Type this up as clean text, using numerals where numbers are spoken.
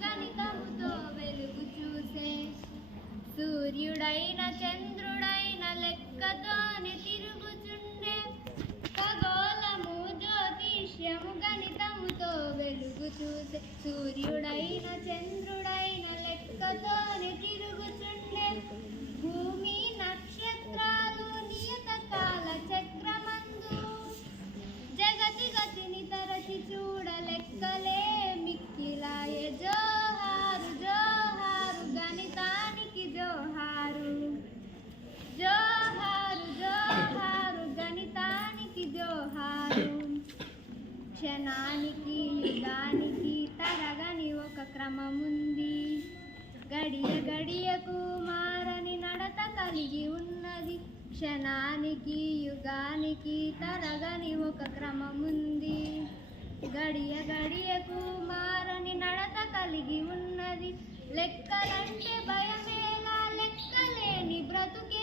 గణితముతో వెలుగు చూసే సూర్యుడైన చంద్రుడైన లెక్కతోనే తిరుగుచుండే ఖగోళము జ్యోతిష్యము గణితముతో వెలుగు చూసే సూర్యుడైన చంద్రుడైన లెక్కతోనే తిరుగుచుండే భూమి నక్షత్రాలు నియత కాల చక్రమందు జగతి గతిని తరచి చూడ లెక్కలే మిక్కిలాయే జోహారు జోహారు గణితానికి జోహారు జోహారు జోహారు గణితానికి జోహారు క్షణానికి యుగానికి తరగని ఒక క్రమముంది గడియ గడియకు మారని నడత కలిగి ఉన్నది క్షణానికి యుగానికి తరగని ఒక క్రమముంది గడియ గడియకు మారని నడత కలిగి ఉన్నది లెక్కలంటే భయమేలా లెక్కలేని బ్రతుకే